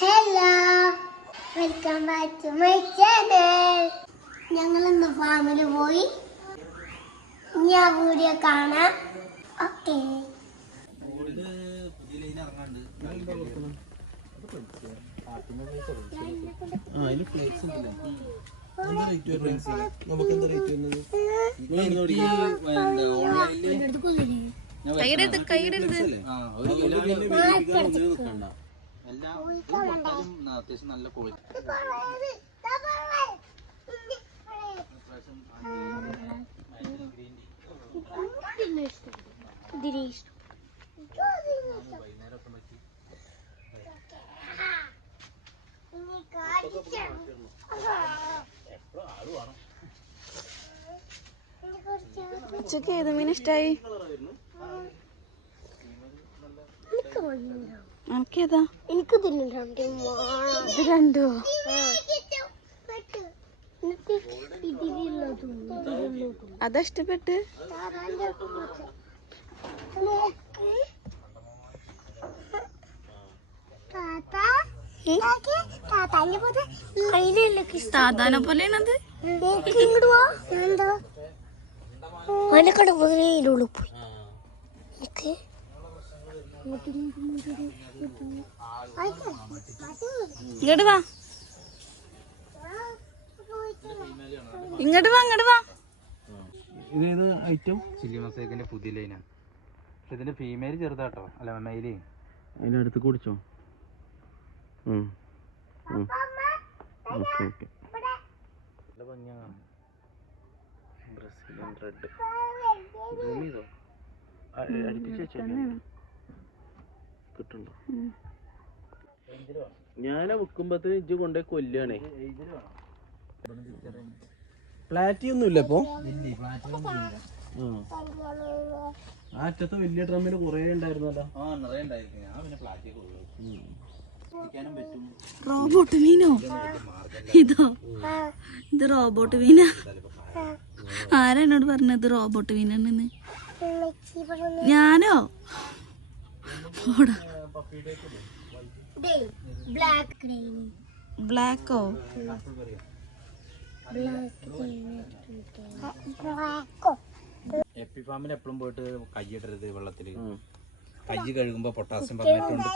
Hello, welcome back to my channel. ഞങ്ങൾ ഇന്ന് ഫാമിൽ പോയി. ഇനി ആ വീഡിയോ കാണാം. ഓക്കെ. അത്യാവശ്യം നല്ല ക്വാളിറ്റി ഉച്ചക്ക് ഏത് മീൻ ഇഷ്ടായി? എനിക്കേതാ? എനിക്ക് ഇത് രണ്ടോ? അതാ ഇഷ്ടപ്പെട്ട്? സാധാരണ പോലെയാണത്. അതിനെക്കാട് മുതലുള്ളൂ പോയി. എനിക്ക് ഇങ്ങോട്ട് വാ, ഇങ്ങോട്ട് വാ, ഇങ്ങോട്ട് വാ. ഇതേത് ഐറ്റം? ചില്ലി മസാലക്കിന്റെ പുതിയ ലൈനാണ്. പക്ഷെ ഇതിന്റെ ഫീമെയിൽ ചെറുതാട്ടോ. അല്ല മെയില് അതിന്റെ അടുത്ത് കുടിച്ചോ. ബ്രസീലിയൻ റെഡ് കിട്ടുണ്ടോ? ഞാനാ വെക്കുമ്പോ ഇജ്ജ് കൊണ്ടേ കൊല്ലാണേ. പ്ലാറ്റി ഒന്നുമില്ല ഇപ്പൊ. ആ അറ്റത്ത് വലിയ ഡ്രമ്മില് കൊറേ ഉണ്ടായിരുന്നല്ലോ. റോബോട്ട് മീനോ ഇതോ? ഇത് റോബോട്ട് മീനാ. ആരാ എന്നോട് പറഞ്ഞത് റോബോട്ട് മീനാണെന്ന്? ഞാനോ? ബ്ലാക്കോ? എപ്പി ഫാമിൽ എപ്പോഴും പോയിട്ട് കൈയിടരുത് വെള്ളത്തില്. കൈ കഴുകുമ്പോ പൊട്ടാസ്യം പറഞ്ഞിട്ടുണ്ട്.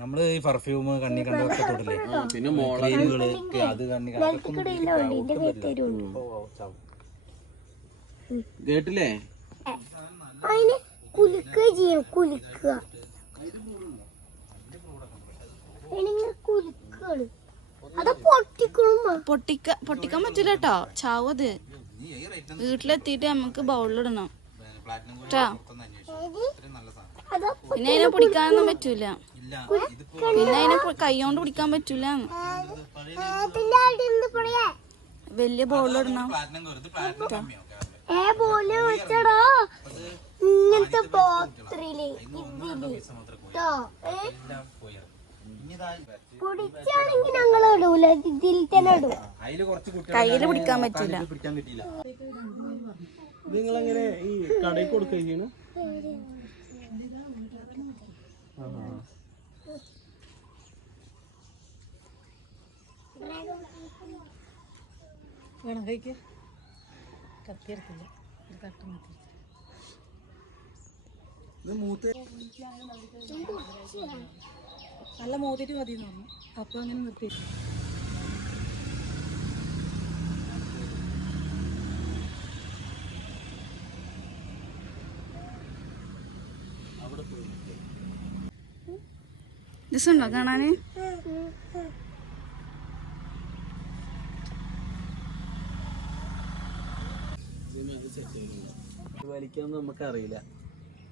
നമ്മള് ഈ പെർഫ്യൂം കണ്ണി കണ്ടൊക്കെ തൊട്ടില്ലേ, പിന്നെ ക്രീമുകള് അത് കണ്ണി കേട്ടില്ലേ? പൊട്ടിക്കാൻ പറ്റൂല കേട്ടോ, ചാവത്. വീട്ടിലെത്തിയിട്ട് നമുക്ക് ബൗളിലിടണം കേട്ടോ. പിന്നെ അതിനെ പിടിക്കാനൊന്നും പറ്റൂല. പിന്നെ അതിനെ കൈകൊണ്ട് പിടിക്കാൻ പറ്റൂല. വലിയ ബൗളിലിടണം. ഇങ്ങനത്തെ പാത്രത്തില് പൊടിച്ചാണെങ്കിൽ ഞങ്ങൾ ഇടൂല, ഇതിൽ തന്നെ ഇടും. കയ്യില് പിടിക്കാൻ പറ്റൂല. നിങ്ങളെങ്ങനെ ഈ കടയിൽ കൊടുക്കുകയും ചെയ്യണം? വേണം കഴിക്ക്. കത്തിയെടുത്തില്ല, തട്ട് മാറ്റി. നല്ല മൂത്തിട്ട് മതി എന്ന് പറഞ്ഞു. അപ്പൊ അങ്ങനെ നിർത്തി. രസമുണ്ടോ കാണാന്? വലിക്കാന്ന് നമുക്കറിയില്ല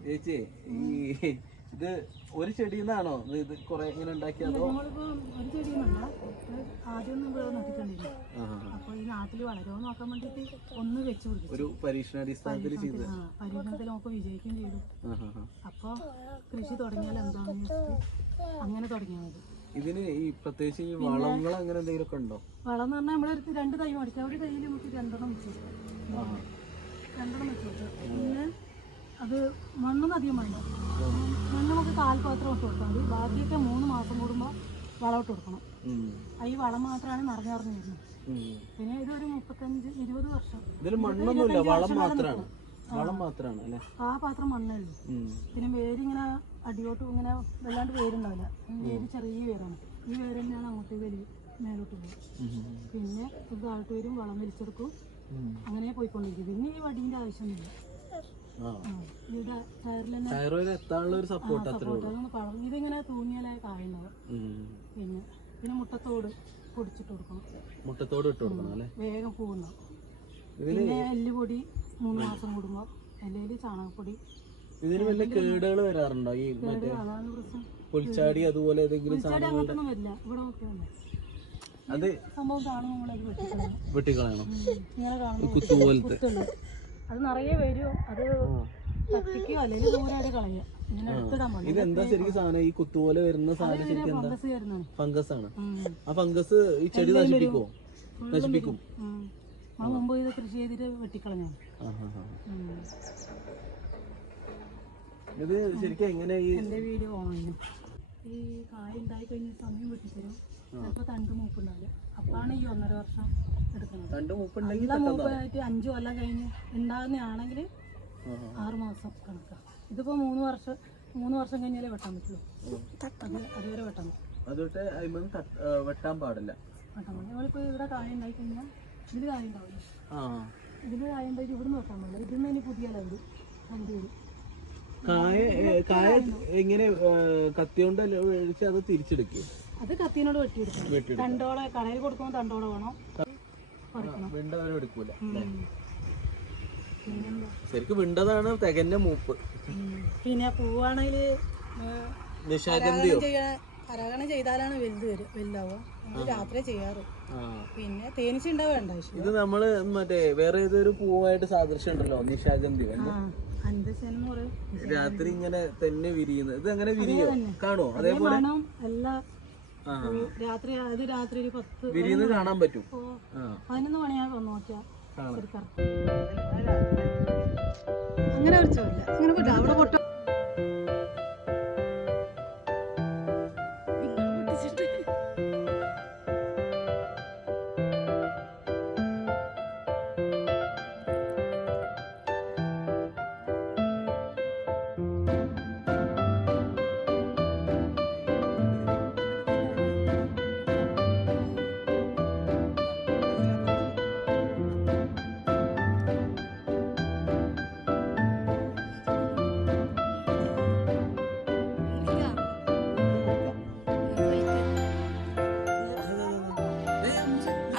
ചേച്ചി. ഈ ഇത് ഒരു ചെടിന്നാണോ ഇത് കൊറേ ഇങ്ങനെ ഉണ്ടാക്കിയതോ? ഒരു ചെടിയൊന്നല്ല, ആദ്യം നട്ടിട്ടുണ്ടില്ല. അപ്പൊ ഈ നാട്ടിൽ വളരുമോ നോക്കാൻ വേണ്ടിട്ട് ഒന്ന് വെച്ച് പിടിച്ചു. ഒരു പരീക്ഷണാടിസ്ഥാനത്തിൽ ചെയ്ത് പരീക്ഷണത്തിൽ നമുക്ക് വിജയിക്കുകയും ചെയ്തു. അപ്പൊ കൃഷി തുടങ്ങിയാൽ എന്താണെന്ന് വെച്ചിട്ട് അങ്ങനെ തുടങ്ങിയാൽ മതി. ഇതിന് ഈ പ്രത്യേകിച്ച് ഈ വളങ്ങൾ അങ്ങനെ എന്തെങ്കിലും ഒക്കെ ഉണ്ടോ? വളം എന്ന് പറഞ്ഞാൽ നമ്മളൊരു 2 തൈ മേടിക്കാം. ഒരു തൈയിൽ നമുക്ക് 2 വെച്ചു. 2 വെച്ചു. പിന്നെ അത് മണ്ണൊന്നും അധികം വേണ്ട. കാൽപാത്രം ഇട്ട് കൊടുത്താൽ മതി. ബാക്കിയൊക്കെ 3 മാസം കൂടുമ്പോൾ വളം ഇട്ട് കൊടുക്കണം. ഈ വളം മാത്രമാണ് നിറഞ്ഞു വരുന്നത്. പിന്നെ ഇതൊരു 35-20 വർഷം. ഇതിൽ മണ്ണൊന്നുമില്ല, വളം മാത്രമാണ്. വളം മാത്രമാണ് അല്ലേ? ആ പാത്രം മണ്ണേ ഉള്ളൂ. പിന്നെ വേരിങ്ങനെ അടിയോട്ട് ഇങ്ങനെ വല്ലാണ്ട് വേരുണ്ടാവില്ല. വേര് ചെറിയ വേരാണ്. ഈ വേര് തന്നെയാണ് അങ്ങോട്ട് മേലോട്ട് പോകും. പിന്നെ ഇത് താഴോട്ട് വരും, വളം വലിച്ചെടുക്കും, അങ്ങനെ പോയിക്കൊണ്ടിരിക്കും. പിന്നെ ഈ വടീൻ്റെ ആവശ്യമൊന്നുമില്ല. ഇതിങ്ങനെ തൂങ്ങിയാലേ കായുണ്ടാവും. പിന്നെ മുട്ടത്തോട് പൊടിച്ചിട്ട് കൊടുക്കണം. മുട്ടത്തോട് ഇട്ട് കൊടുക്കണം അല്ലേ? വേഗം പൂവുണ്ടാവും. പിന്നെ എല്ലുപൊടി 3 മാസം കൂടുമ്പോൾ, അല്ലെങ്കിൽ ചാണകപ്പൊടി. ഇതിന് വല്ല കേടുകൾ വരാറുണ്ടോ? ഈ മറ്റേ പുൽച്ചാടി അതുപോലെ ഏതെങ്കിലും അങ്ങനത്തൊന്നും വരില്ല. ഇവിടെ അത് സംഭവം കാണുമ്പോൾ വെട്ടിക്കളയണം. ഇങ്ങനെ കാണുമ്പോൾ കുത്തുപോലത്തെ അത് നിറയെ വരുമോ, അത് കത്തിക്കോ അല്ലെങ്കിൽ ദൂരായിട്ട് കളയുക. ഇങ്ങനെ എടുത്തിടാൻ പാടില്ല. ഇതെന്താ ശരിക്കും സാധനം? ഈ കുത്തുപോലെ വരുന്ന സാധനം ശരിക്കും എന്താ? ഫംഗസ് ആണ്. ആ ഫംഗസ് ഈ ചെടി നശിപ്പിക്കും. മുമ്പ് ഇത് കൃഷി ചെയ്തിട്ട് വെട്ടിക്കളഞ്ഞാണ്. ഇത് ശരിക്കും എങ്ങനെ എന്റെ വീഡിയോ ഓണായിരുന്നു. ഈ കായ ഉണ്ടായി കഴിഞ്ഞ സമയം വെട്ടിത്തരും. ചിലപ്പോൾ തണ്ട് മൂപ്പുണ്ടാവില്ല. അപ്പാണ് ഈ 1.5 വർഷം എടുക്കുന്നത്. നല്ല മൂപ്പായിട്ട് 5 കൊല്ലം കഴിഞ്ഞ് ഉണ്ടാകുന്നതാണെങ്കിൽ 6 മാസം കണക്കാം. ഇതിപ്പോ 3 വർഷം കഴിഞ്ഞാലേ വെട്ടാൻ പറ്റുള്ളൂ. അതുവരെ വെട്ടാൻ പറ്റും. വെട്ടാൻ പാടില്ല. നമ്മളിപ്പോ ഇവിടെ കായ ഉണ്ടായി കഴിഞ്ഞാൽ ഇതില് കായ ഉണ്ടാവില്ല. ഇതില് കായ ഉണ്ടായിട്ട് ഇവിടുന്ന് വെട്ടാൻ പാടില്ല. ഇതിന്ന് ഇനി പുതിയ ലൈവ് 2 വരും. കായ എങ്ങനെ കത്തിയോണ്ട് ഒഴിച്ച് അത് തിരിച്ചെടുക്കുക? അത് കത്തിനോട് വെട്ടിയെടുക്കണം. തണ്ടോടെ കടയിൽ കൊടുക്കുമ്പോൾ തണ്ടോടെ വേണം. എടുക്കൂല. ശരിക്കും വിണ്ടതാണ് തികഞ്ഞ മൂപ്പ്. പിന്നെ പൂവാണെങ്കിൽ പരാഗണം ചെയ്താലാണ് വലുതാവുക. രാത്രി ചെയ്യാറ്. പിന്നെ തേനീച്ച വേണ്ട. ഇത് നമ്മള് മറ്റേ വേറെ ഏതൊരു പൂവായിട്ട് സാദൃശ്യം ഉണ്ടല്ലോ, നിശാഗന്ധി. രാത്രി ഇങ്ങനെ തന്നെ വിരിയുന്നത്. ഇത് എങ്ങനെ വിരിയോ? കാണോ? അതേപോലെ രാത്രി ഒരു 10 വിരിയുന്നത് കാണാൻ പറ്റും. 11 മണിയാകുമ്പോൾ നോക്കിയാ അങ്ങനെ വിളിച്ചില്ല. അങ്ങനെ പറ്റില്ല. അവിടെ പൊട്ട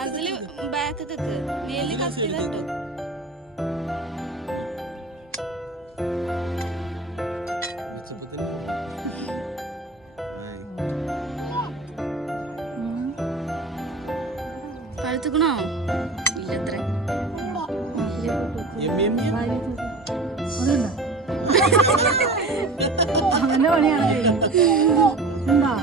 അതില് ബാക്ക് മേലിൽ കത്തി തട്ടോ. പഴുത്തുക്കണോ? ഇല്ലത്ര. അവന്റെ പണിയാണ്. എന്താ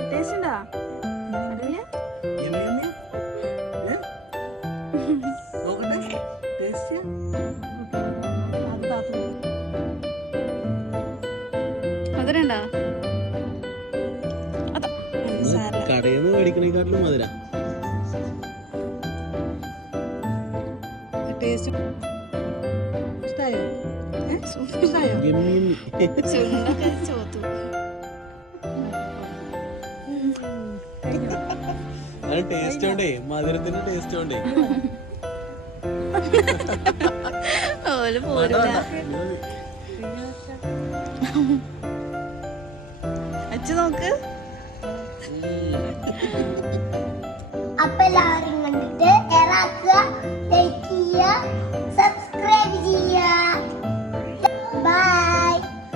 ടേസ്റ്റ് ഉണ്ടാ? മധുരണ്ടാ? കടയിൽ നിന്ന് മേടിക്കണേക്കാട്ടിലും മധുര. ടേസ്റ്റ് ഇഷ്ടായോ? ചുണ്ടൊക്കെ ചോത്തു. അത് ടേസ്റ്റ് ഉണ്ടേ, മധുരത്തിന്റെ ടേസ്റ്റ് ഉണ്ടേ. ഓല് പോരില്ല. അച്ഛൻ നോക്ക്. അപ്പൊ എല്ലാവരും കണ്ടിട്ട് ലൈക്ക് ചെയ്യുക,